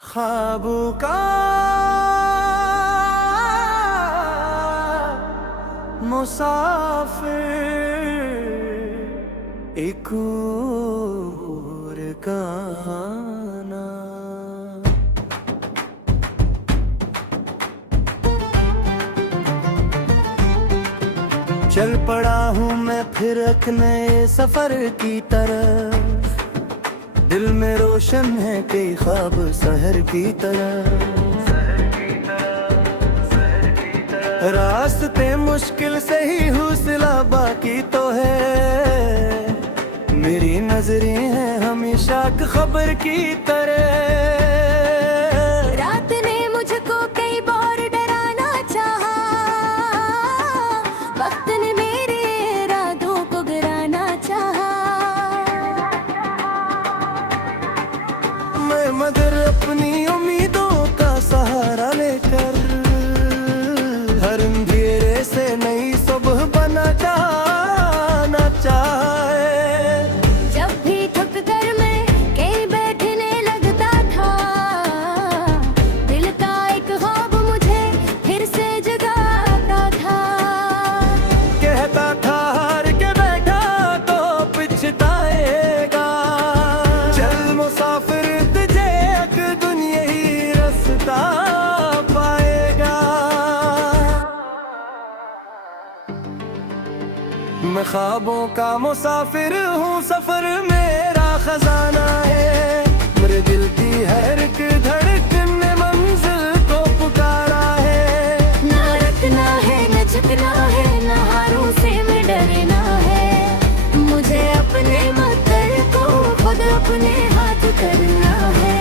ख्वाबों का मुसाफिर एक और गाना। चल पड़ा हूँ मैं फिर एक नए सफर की तरफ, दिल में रोशन है कई ख्वाब सहर की तरह। रास्ते मुश्किल से ही हौसला बाकी तो है, मेरी नजरें हैं हमेशा खबर की तरह। रात ने मुझको कई बार डराना चाहा, वक्त ने मेरे इरादों को गिराना चाहा। मैं मगर अपनी उम्मीदों का सहारा लेकर हर अंधेरे से नई सुबह बना जाना चाहे। जब भी थक कर मैं कहीं बैठने लगता था, दिल का एक ख्वाब मुझे फिर से जगाता था। कहता था हार के बैठा तो पछताएगा, चल मुसाफिर तुझे एक दुनिया ही रास्ता पाएगा। मैं ख्वाबों का मुसाफिर हूँ, सफर मेरा खजाना है। मेरे दिल की हर एक धड़कन ने मंजिल को पुकारा है। ना रखना है न झुकना है, न हारों से मैं डरना है। मुझे अपने मकर को खुद अपने हाथ करना है।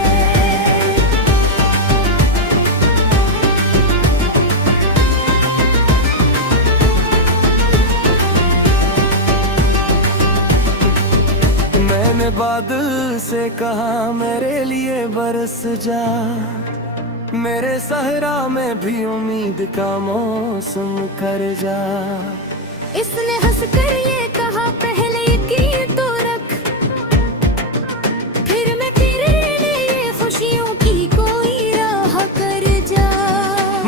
मैंने बादल से कहा मेरे लिए बरस जा, मेरे सहरा में भी उम्मीद का मौसम कर जा। इसने हंस कर ये कहा पहले यकीन तो रख, फिर मैं तेरे लिए खुशियों की कोई राह कर जा।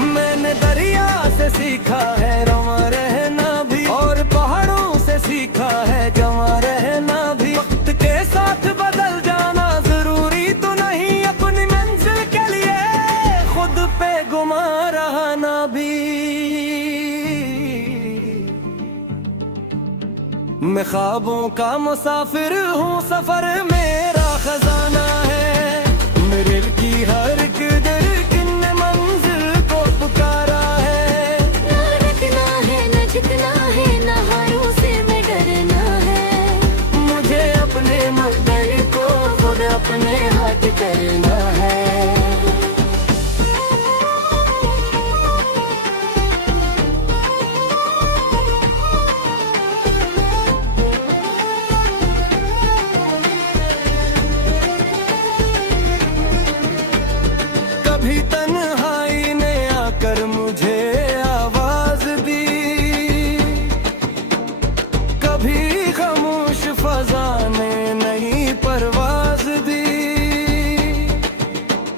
मैंने दरिया से सीखा है रमा रहना भी, और पहाड़ों से सीखा है जमा रहना भी। वक्त के साथ बदल जाना जरूरी तो नहीं, अपनी मंजिल के लिए खुद पे गुमा रहना भी। मैं ख्वाबों का मुसाफिर हूँ, सफर मेरा खजाना है। मेरे दिल की हर एक धड़कन ने मंजिल को पुकारा है। ना रखना है न झुकना है, न हारों से मैं डरना है। मुझे अपने मकदर को खुद अपने हाथ करना है। कभी तन्हाई ने आकर मुझे आवाज दी, कभी खामोश फजा ने नई परवाज दी।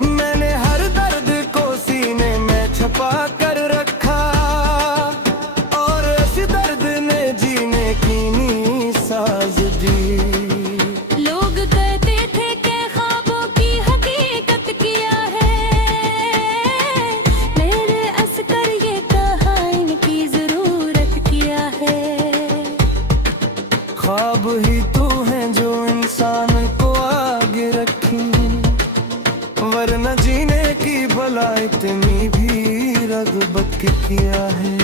मैंने हर दर्द को सीने में छुपा कर रखा, और इस दर्द ने जीने की नी साज दी। लोग कहते थे कि ख्वाबों की हकीकत किया है, मेरे असकर ये कहा इनकी जरूरत किया है। ख्वाब ही तो है जो इंसान को आगे रखे, वरना जीने की भला इतनी भी रग़बत किया है।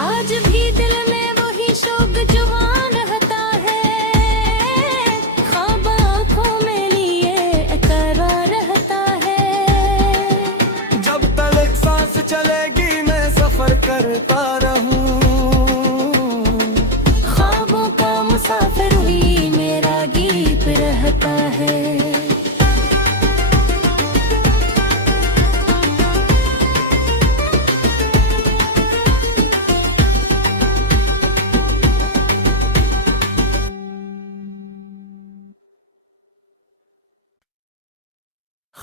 आज भी दिल में वही शौक जुबान रहता है, ख्वाब आँखों में लिए करार रहता है। जब तक एक सांस चलेगी मैं सफर करता रहूं, ख्वाबों का मुसाफिर ही मेरा गीत रहता है।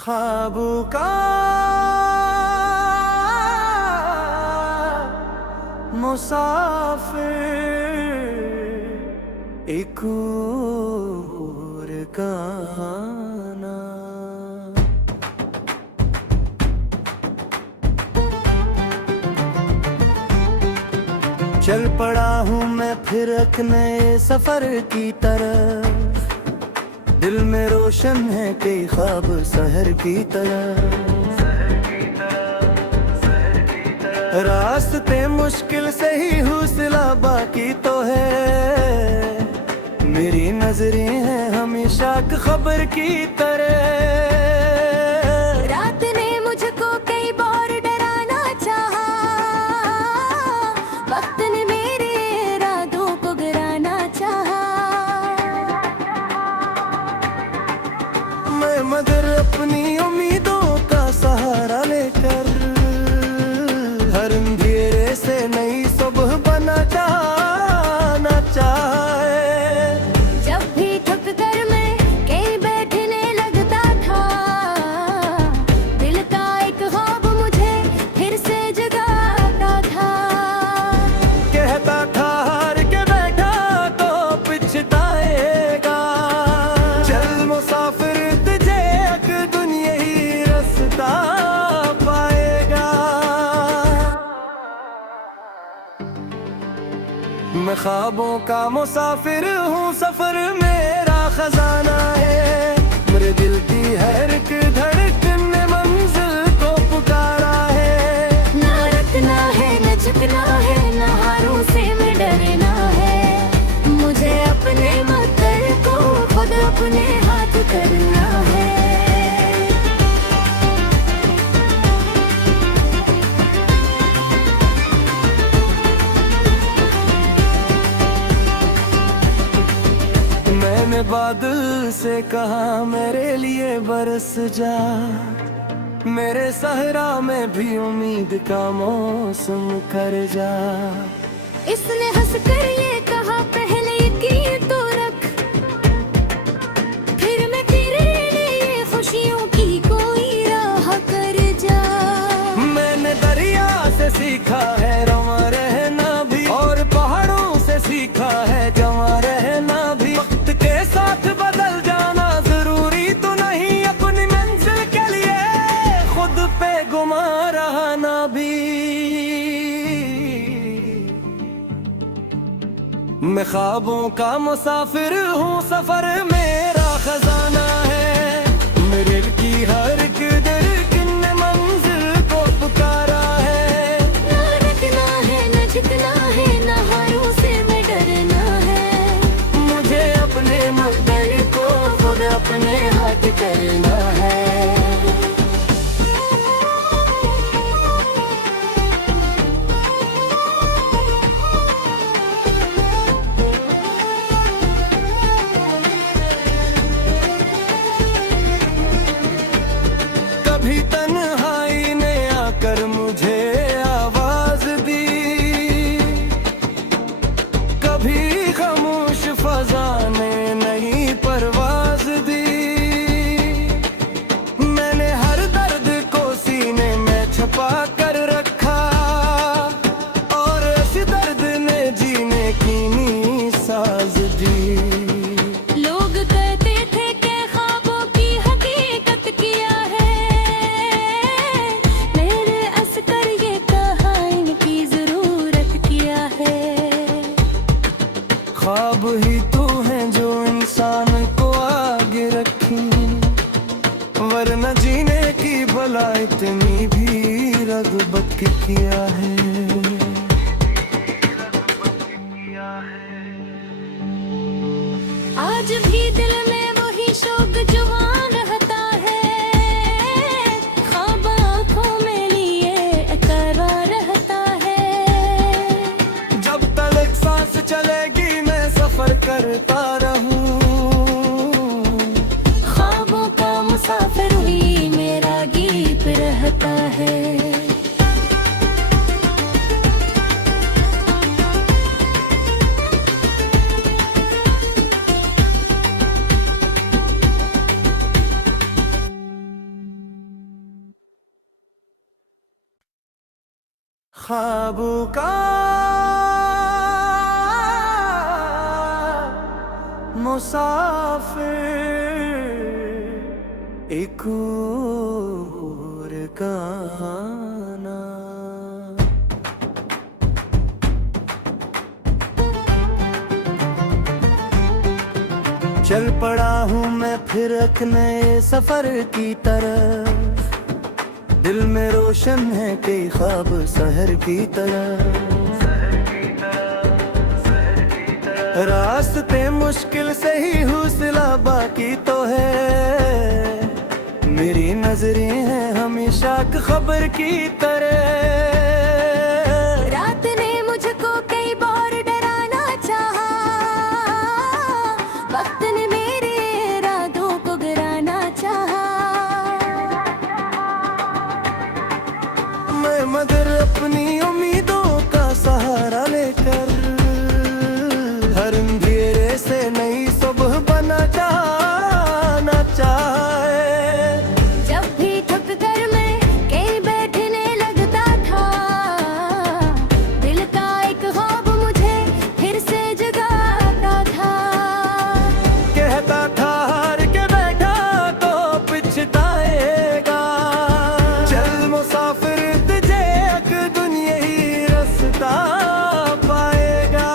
ख्वाबों का मुसाफिर एक और गाना। चल पड़ा हूँ मैं फिर एक नए सफर की तरफ, दिल में रोशन है कई ख्वाब सहर की तरह। रास्ते मुश्किल से ही हौसला बाकी तो है, मेरी नजरें हैं हमेशा खबर की तरह। रात ने मुझको कई बार डराना चाहा, वक्त ने मेरे इरादों को गिराना चाहा। मैं मगर अपनी उम्मीदों का सहारा लेकर हर अंधेरे से नई सुबह बना जाना चाहे। जब भी थक कर मैं कहीं बैठने लगता था, दिल का एक ख्वाब मुझे फिर से जगाता था। कहता था हार के बैठा तो पछताएगा, चल मुसाफिर तुझे एक दुनिया ही रास्ता पाएगा। मैं ख्वाबों का मुसाफिर हूँ, सफर मेरा खजाना है। मेरे दिल की हर एक धड़कन ने मंजिल को पुकारा है। ना रखना है न झुकना है, न हारों से मैं डरना है। मुझे अपने मकर को खुद अपने हाथ करना है। मैंने बादल से कहा मेरे लिए बरस जा, मेरे सहरा में भी उम्मीद का मौसम कर जा। इसने हंसकर ये कहा पहले यकीन तो रख, फिर मैं तेरे लिए खुशियों की कोई राह कर जा। मैंने दरिया से सीखा है रवां रहना भी, और पहाड़ों से सीखा है जवां रहना भी। वक्त के साथ बदल जाना जरूरी तो नहीं, अपनी मंजिल के लिए खुद पे गुमा रहना भी। मैं ख्वाबों का मुसाफिर हूँ, सफर मेरा खजाना है। मेरे दिल की हर एक धड़कन ने मंजिल को पुकारा है। ना रखना है न झुकना है, न हारों से मैं डरना है। मुझे अपने मकदर को खुद अपने हाथ करना है। कभी तन्हाई ने आकर मुझे आवाज दी, कभी खामोश फजा ने नई परवाज दी। मैंने हर दर्द को सीने में छुपा कर रखा, और इस दर्द ने जीने की नी साज दी। लोग कहते थे कि ख्वाबों की हकीकत किया है, मेरे असकर ये कहा इनकी जरूरत किया है। ख्वाब ही तो है जो इंसान को आगे रखी, वरना जीने की भला इतनी भी रगबत किया है। आज भी दिल में वही शौक जवान रहता है, ख्वाब आँखों में लिए करार रहता है। जब तक सांस चलेगी मैं सफर करता रहूं, ख्वाबों का मुसाफिर ही मेरा गीत रहता है। ख्वाबों का मुसाफिर एक और गाना। चल पड़ा हूँ मैं फिर एक नए सफर की तरफ, दिल में रोशन है कई ख्वाब सहर की तरह। रास्ते मुश्किल से ही हौसला बाकी तो है, मेरी नजरें हैं हमेशा खबर की तरह। रात ने मुझको कई बार डराना चाहा, वक्त ने मेरे इरादों को गिराना चाहा। मैं मगर अपनी उम्मीदों का सहारा लेकर हर अंधेरे से नई सुबह बना जाना चाहे। जब भी थक कर मैं कहीं बैठने लगता था, दिल का एक ख्वाब मुझे फिर से जगाता था। कहता था हार के बैठा तो पछताएगा, चल मुसाफिर तुझे एक दुनिया ही रास्ता पाएगा।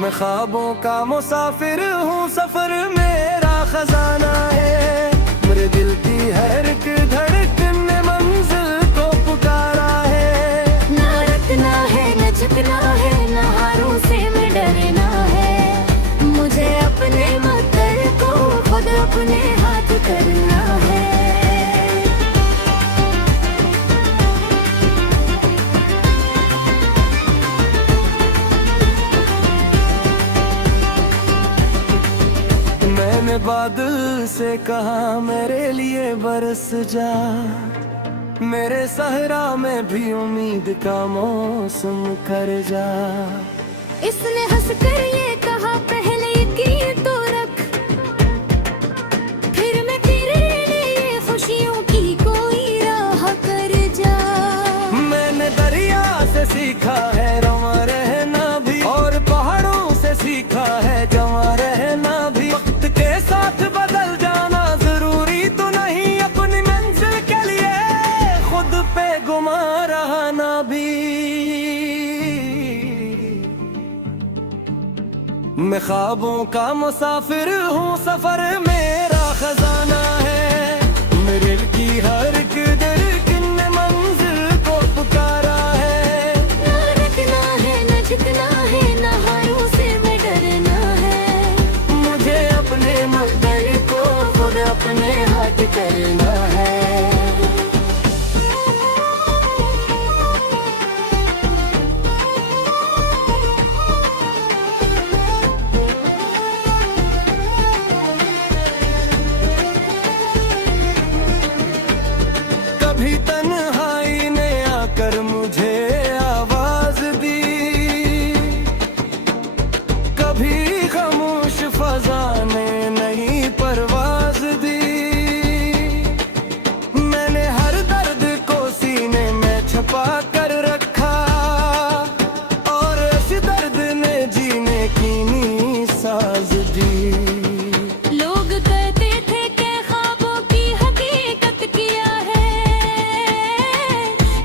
मैं ख्वाबों का मुसाफिर हूँ, सफर मेरा खजाना है। मेरे दिल की हर एक धड़कन ने मंजिल को पुकारा है। ना रखना है न झुकना है, न हारों से मैं डरना है। मुझे अपने मकर को खुद अपने हाथ करना है। मैंने बादल से कहा मेरे लिए बरस जा, मेरे सहरा में भी उम्मीद का मौसम कर जा। इसने हंसकर ये कहा पहले यकीन तो रख, फिर मैं तेरे लिए खुशियों की कोई राह कर जा। मैंने दरिया से सीखा है रवा रहना भी, और पहाड़ों से सीखा है जवा रहना भी। वक्त के साथ बदल जाना जरूरी तो नहीं, अपनी मंजिल के लिए खुद पे गुमा रहना भी। मैं ख्वाबों का मुसाफिर हूँ, सफर मेरा खजाना है। मेरे दिल की हर एक धड़कन ने मंजिल को पुकारा है। ना रखना है न झुकना है, न हारों से मैं डरना है। मुझे अपने मकदर को खुद अपने हाथ करना है। कभी तन्हाई ने आकर मुझे आवाज दी, कभी खामोश फजा ने नई परवाज दी। मैंने हर दर्द को सीने में छुपा कर रखा, और इस दर्द ने जीने की नी साज दी। लोग कहते थे कि ख्वाबों की हकीकत किया है,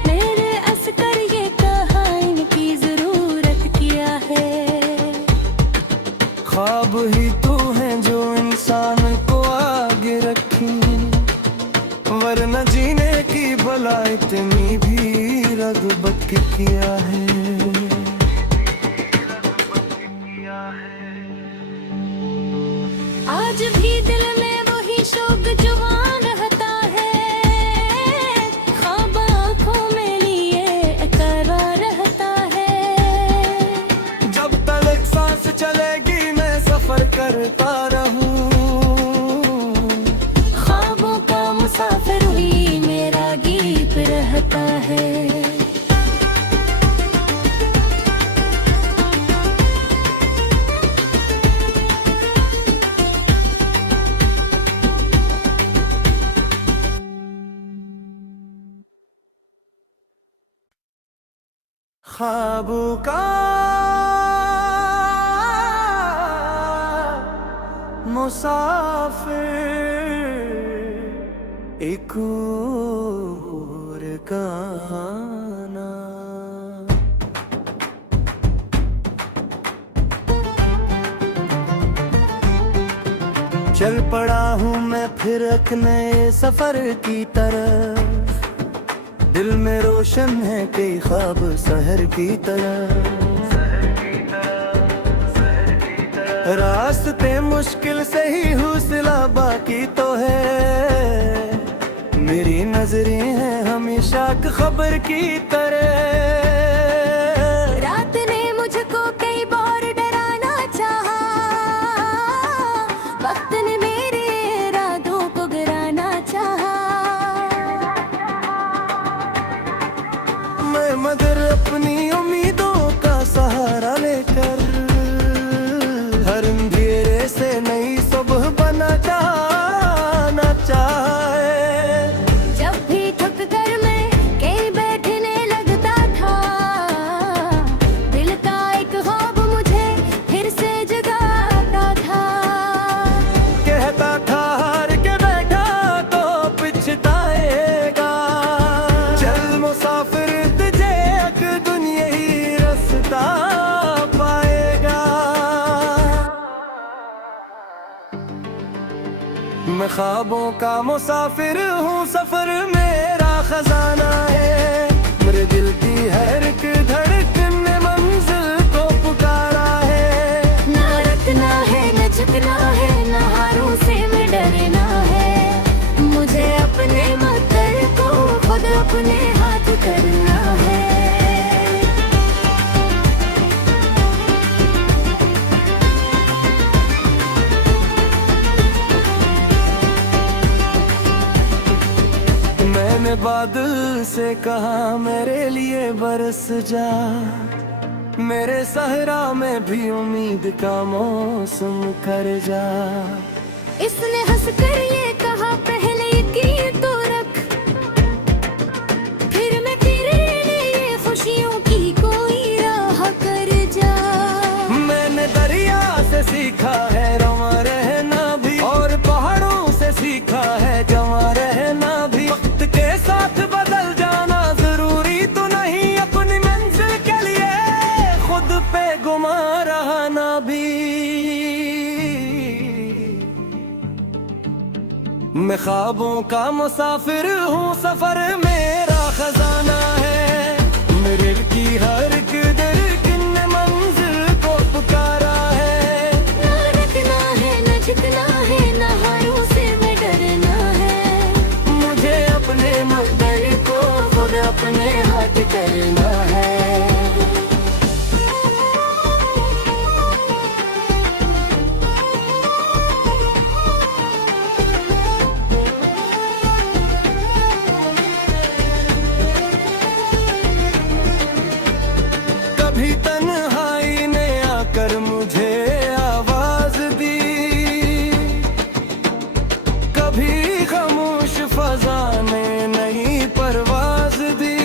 मैंने असकर ये कहा इनकी जरूरत किया है। ख्वाब ही तो हैं जो इंसान को आगे रखें, वरना जीने की भला इतनी भी रगबत किया है। आज भी दिल में वही शौक जवान रहता है, ख्वाब आँखों में लिए करार रहता है। जब तक सांस चलेगी मैं सफर करता रहूं, ख्वाबों का मुसाफिर ही मेरा गीत रहता है। ख्वाबों का मुसाफिर एक और गाना। चल पड़ा हूँ मैं फिर एक नए सफर की तरफ, दिल में रोशन है कई ख्वाब सहर की तरह। रास्ते मुश्किल से ही हौसला बाकी तो है, मेरी नजरें हैं हमेशा खबर की तरह। रात ने मुझको कई बार डराना चाहा, वक्त ने मेरे इरादों को गिराना चाहा। मैं मगर अपनी उम्मीदों का सहारा लेकर हर अंधेरे से नई सुबह बना जाना चाहे। जब भी थक कर मैं कहीं बैठने लगता था, दिल का एक ख्वाब मुझे फिर से जगाता था। कहता था हार के बैठा तो पछताएगा, चल मुसाफिर तुझे एक दुनिया ही रास्ता पाएगा। मैं ख्वाबों का मुसाफिर हूँ, सफर मेरा खजाना है। मेरे दिल की हर एक धड़कन ने मंजिल को पुकारा है। ना रखना है न झुकना है, न हारों से मैं डरना है। मुझे अपने मकर को खुद अपने हाथ करना है। मैंने बादल से कहा मेरे लिए बरस जा, मेरे सहरा में भी उम्मीद का मौसम कर जा। इसने हंस कर ये कहा पहले यकीन तो रख, फिर मैं तेरे लिए खुशियों की कोई राह कर जा। मैंने दरिया से सीखा है रवां रहना भी, और पहाड़ों से सीखा है जवां रहना भी। वक्त के साथ बदल जाना जरूरी तो नहीं, अपनी मंजिल के लिए खुद पे गुमा रहना भी। मैं ख्वाबों का मुसाफिर हूँ, सफर मेरा खजाना है। मेरे दिल की हर एक धड़कन ने मंजिल को पुकारा है। ना रखना है न झुकना है, न हारों से मैं डरना है। मुझे अपने मकदर को खुद अपने हाथ करना है। कभी तन्हाई ने आकर मुझे आवाज दी, कभी खामोश फजा ने नई परवाज दी।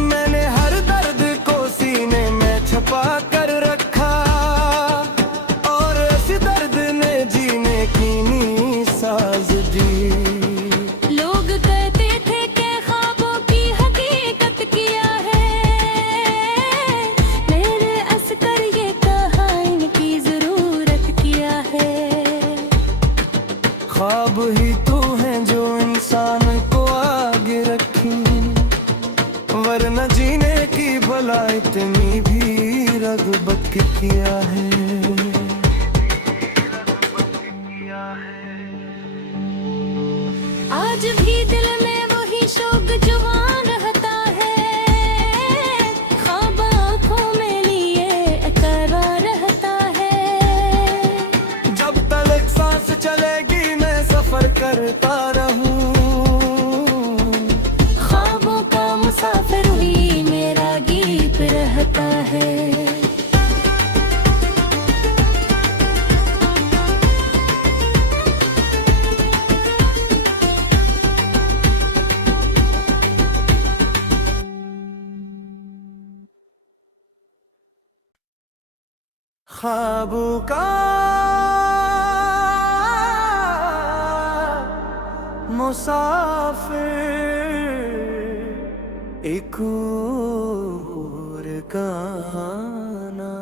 मैंने हर दर्द को सीने में छुपा कर रखा, और इस दर्द ने जीने की नी साज दी। लोग कहते थे कि ख्वाबों की हकीकत किया है, मैंने असकर ये कहा इनकी जरूरत किया है। ख्वाब ही तो हैं जो इंसान को आगे रखें, वरना जीने की भला इतनी भी रगबत किया है। आज भी दिल में वही शौक जवान रहता है, ख्वाब आँखों में लिए अकरा रहता है। जब तक सांस चलेगी मैं सफर करता रहूं, ख्वाबों का मुसाफिर ही मेरा गीत रहता है। ख्वाबों का मुसाफिर एक और गाना।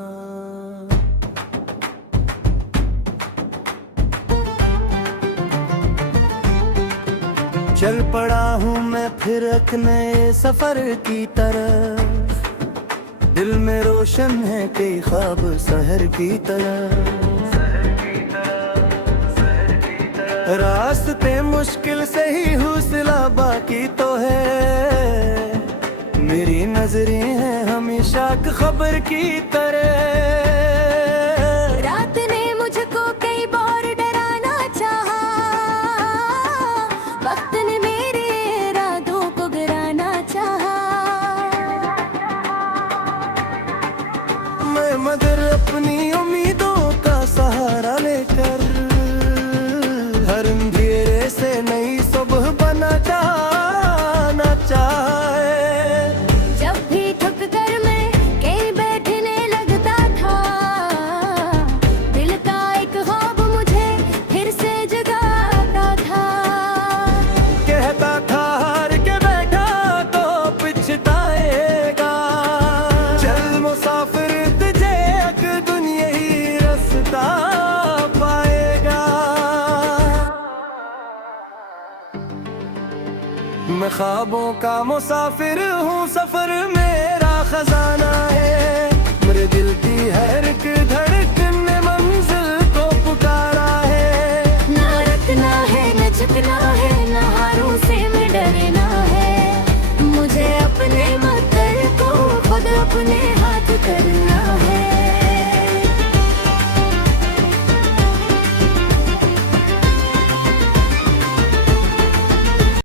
चल पड़ा हूँ मैं फिर एक नए सफर की तरफ, दिल में रोशन है कई ख्वाब सहर की तरह। रास्ते मुश्किल से ही हौसला बाकी तो है, मेरी नजरें हैं हमेशा खबर की तरह। रात ने मुझको कई बार डराना चाहा, वक्त ने मेरे इरादों को गिराना चाहा। मैं मगर अपनी उम्मीदों का सहारा लेकर हर अंधेरे से नई सुबह बना जाना चाहे। जब भी थक कर मैं कहीं बैठने लगता था, दिल का एक ख्वाब मुझे फिर से जगाता था। कहता था हार के बैठा तो पछताएगा, चल मुसाफिर तुझे एक दुनिया ही रास्ता पाएगा। मैं ख्वाबों का मुसाफिर हूँ, सफर मेरा खजाना है। मेरे दिल की हर एक धड़कन ने मंजिल को पुकारा है। ना रखना है न झुकना है, न हारों से मैं डरना है। मुझे अपने मकर को खुद अपने हाथ करना